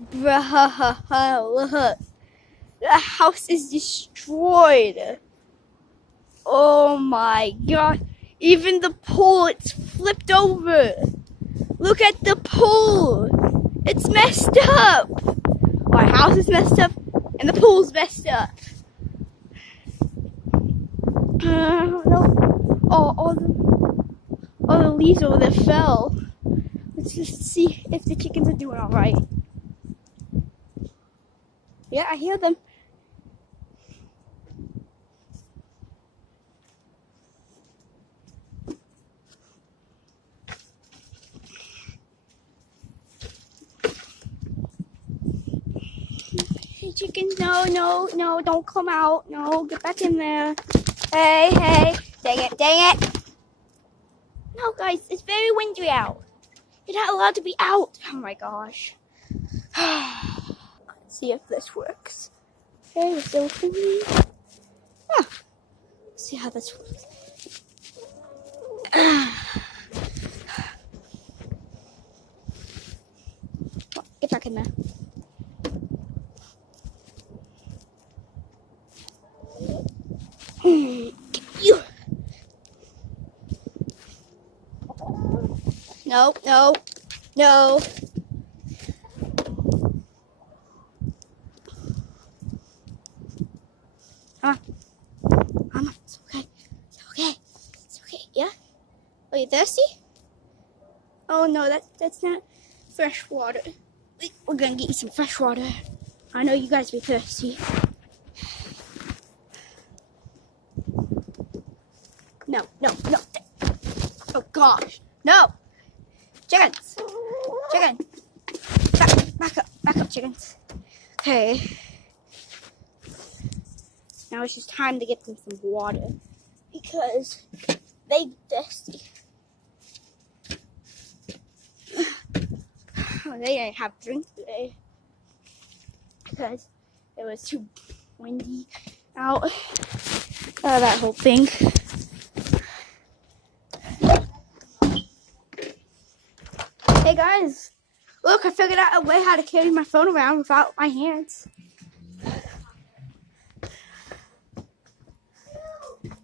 Bruh, look. The house is destroyed. Oh my god. Even the pool, it's flipped over. Look at the pool. It's messed up. Our house is messed up and the pool's messed up. I don't know. All the leaves over there fell. Let's just see if the chickens are doing alright. Yeah, I hear them. Hey, chickens, no, don't come out. No, get back in there. Hey, dang it. No, guys, it's very windy out. You're not allowed to be out. Oh my gosh. Let's see if this works. Okay, it's opening. Huh. Let's see how this works. Get back in there. You. No. Come on. It's okay. Yeah? Are you thirsty? Oh no, that's not fresh water. We're gonna get you some fresh water. I know you guys be thirsty. No. Oh gosh. No. Chickens. Back up, chickens. Okay. Now it's just time to get them some water because they thirsty. They didn't have drink today because it was too windy out. That whole thing. Hey guys, look, I figured out a way how to carry my phone around without my hands.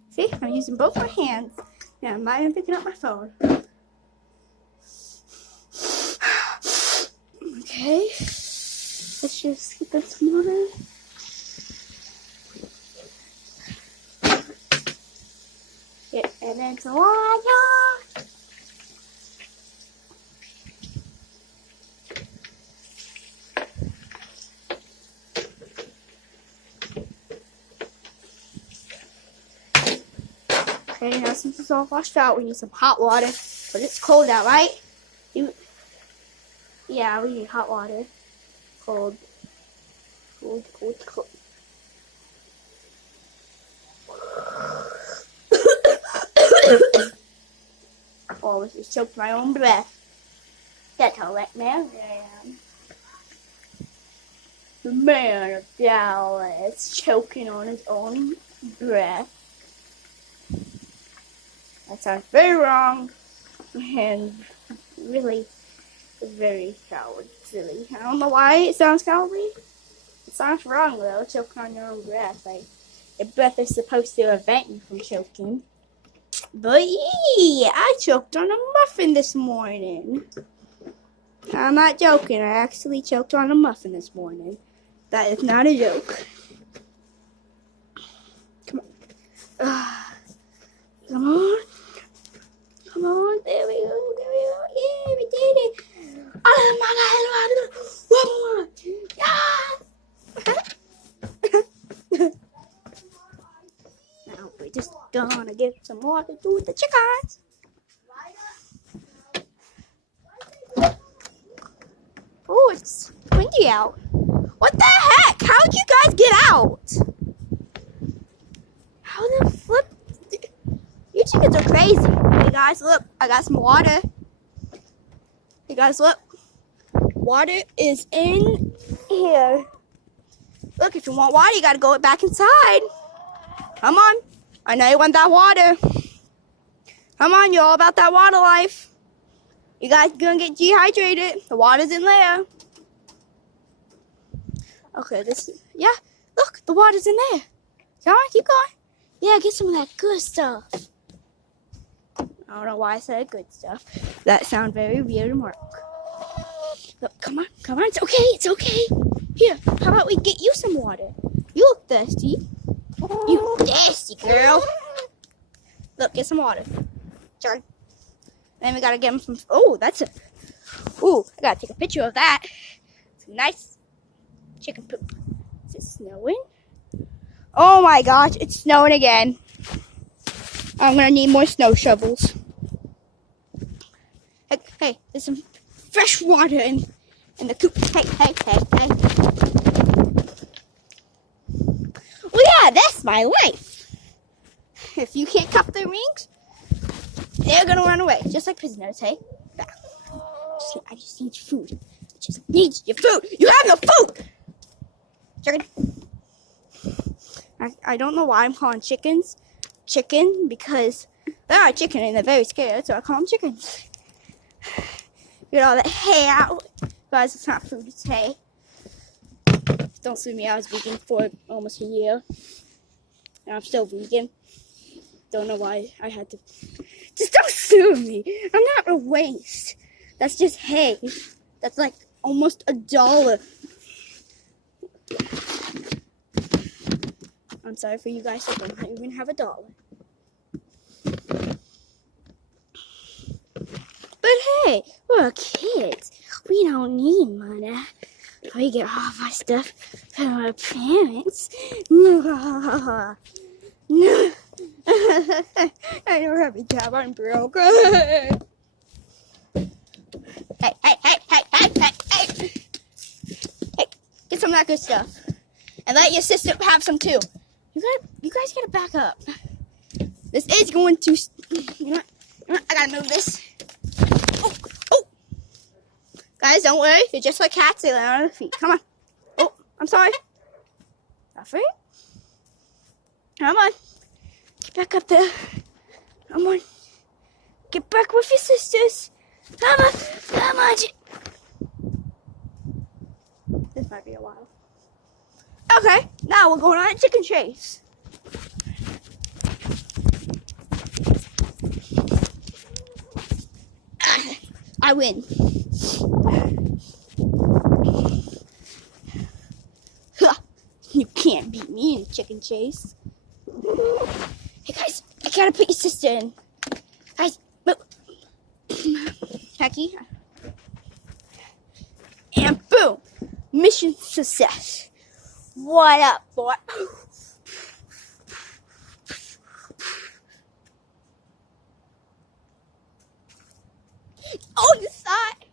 See, I'm using both my hands. Now I'm not even picking up my phone. Okay, let's just get this water. Get and then some water. Okay, now since it's all washed out, we need some hot water. But it's cold out, right? Yeah, we need hot water. Cold. Oh, this just choked my own breath. That's how that man I am. The man of Dallas choking on his own breath. That sounds very wrong and really very silly. I don't know why it sounds cowardly. It sounds wrong though, choking on your own breath. Like, your breath is supposed to prevent you from choking. But yeah, I choked on a muffin this morning. I'm not joking, I actually choked on a muffin this morning. That is not a joke. Come on. Come on, there we go. Yeah, we did it. Oh my God, one more. Yeah. Now we're just gonna give some water to the chickens. Oh, it's windy out. What the heck? How'd you guys get out? How the flip? You chickens are crazy. Hey guys, look, I got some water. Hey guys, look. Water is in here. Look, if you want water, you gotta go back inside. Come on. I know you want that water. Come on, you're all about that water life. You guys gonna get dehydrated. The water's in there. Okay, yeah, look, the water's in there. Come on, keep going. Yeah, get some of that good stuff. I don't know why I said good stuff. That sounds very weird, Mark. Look, come on, it's okay. Here, how about we get you some water? You look thirsty. You thirsty girl. Look, get some water. Sorry. Then we gotta get him from, I gotta take a picture of that. Some nice chicken poop. Is it snowing? Oh my gosh, it's snowing again. I'm gonna need more snow shovels. Hey, there's some fresh water in the coop. Hey. Well, yeah, that's my life. If you can't cuff their wings, they're gonna run away, just like prisoners, hey? Back. I just need food. I just need your food. You have no food! Chicken. I don't know why I'm calling chickens chicken, because they are chicken and they're very scared, so I call them chickens. Get all that hay out. Guys, it's not food, it's hay. Don't sue me, I was vegan for almost a year. And I'm still vegan. Don't know why I had to. Just don't sue me. I'm not a waste. That's just hay. That's like almost $1. I'm sorry for you guys that don't even have $1. But hey, we're kids. We don't need money. We get all of our stuff from our parents. No. I don't have a job. I'm broke. Hey, get some of that good stuff. And let your sister have some too. You guys gotta back up. This is going to, I gotta move this. Oh. Guys, don't worry. They're just like cats. They land on their feet. Come on. Oh, I'm sorry. Afraid? Come on. Get back up there. Come on. Get back with your sisters. Come on. This might be a while. Okay, now we're going on a chicken chase. I win. You can't beat me in a chicken chase. Hey guys, I gotta put your sister in. Guys, move. Tacky. And boom! Mission success. What up, boy? Oh, you saw it?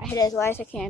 I hit it as loud as I can.